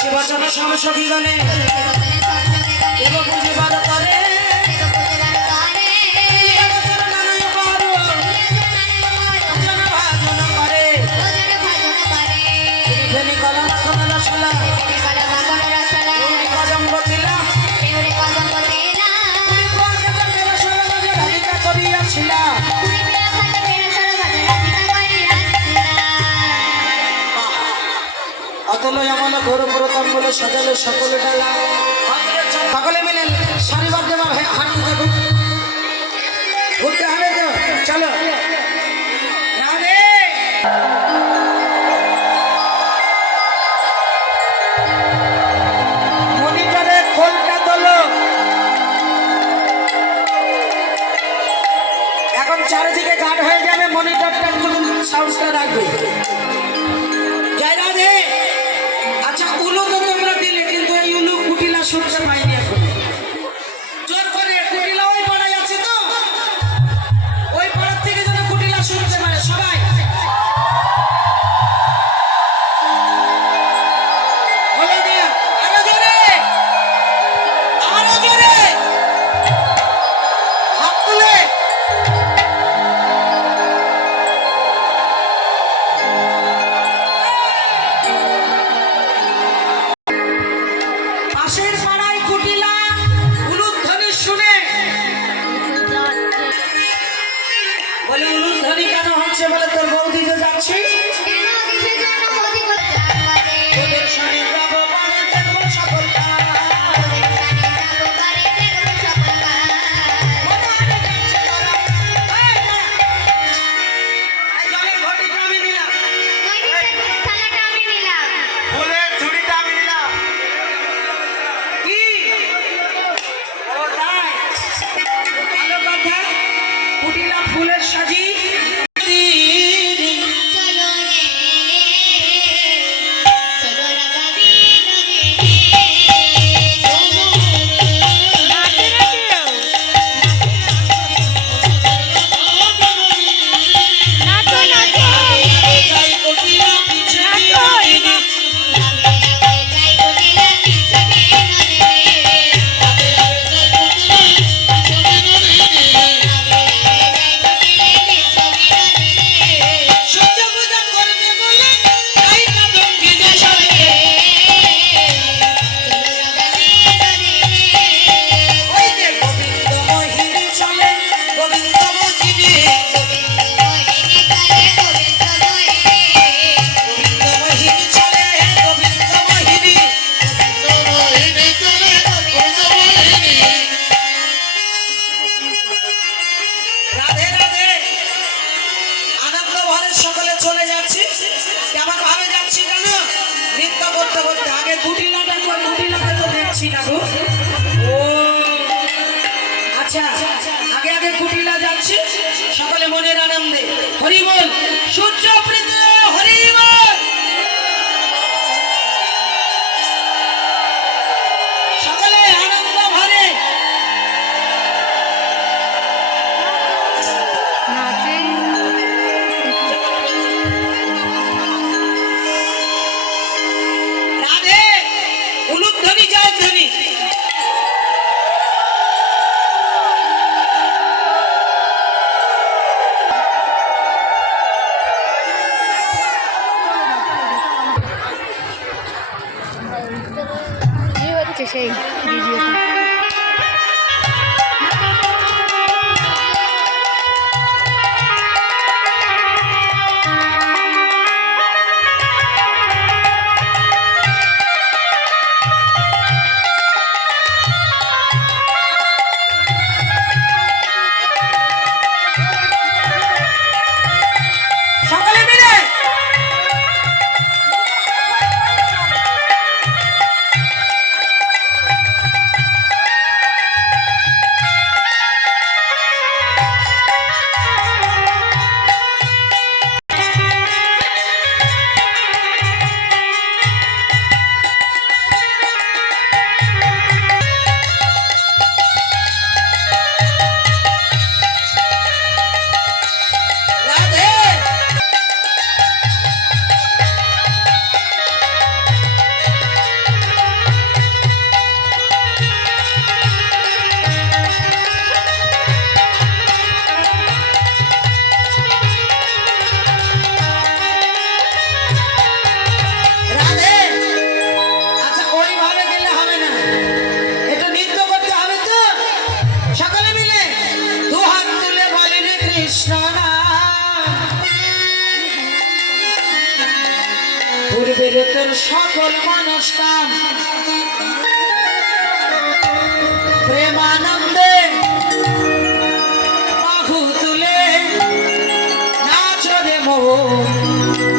শিবাচন সমসখীগণে দেব পুজিবার করে অতলয় আমল ঘোর প্রতম্বল সাজালে সকলে ডালা সকলে মিলে সারিবদ্ধ হাঁটতে থাকুক ঘুরতে হবে তো চলো রাধে মনিটরে খোলটা তোলো এখন চারিদিকে গার্ড হয়ে যাবে মনিটরটা সাউন্ডটা রাখবে জয় রাধে আচ্ছা উলু তো তোমরা দিলে কিন্তু এই উলু কুটিলা শুনতে পাইনি এখন জোর করে কুটিলা ওই পাড়ায় আছে তো ওই পাড়ার থেকে যেন কুটিলা শুনতে পারে সবাই বলে দিয়া আরো জোরে হাত তুলে পাশের পাড়ায় কুটিলা উলুধ্বনি শুনে বলে উলুধ্বনি কেন হচ্ছে বলে তোর বৌদি যে যাচ্ছি তোদের সঙ্গে যাবো বাড়ি দেখবো সকল কাজ। মনে যাচ্ছে তোরা। এই না। এই জলের ঘটিটা আমি নিলাম। ফুলের ঝুড়িটা আমি নিলাম। কি? ও তাই? ভালো কথা। কুটিলা ফুলের সাজি সকলে চলে যাচ্ছি কেমন ভাবে যাচ্ছি জানো নৃত্য করতে করতে আগে কুটিলাটা কুটিলাটা তো দেখছি না গো ও আচ্ছা আগে আগে কুটিলা যাচ্ছি সকলে মনের আনন্দে হরি বল সূর্য প্রীতি হরি বল সকলে আনন্দ ভরে উলুধ্বনি জয় ধ্বনি সেই ভিডিওটা রে তোর সকল মনস্কাম প্রেমানন্দে বাহু তুলে নাচ রে মোর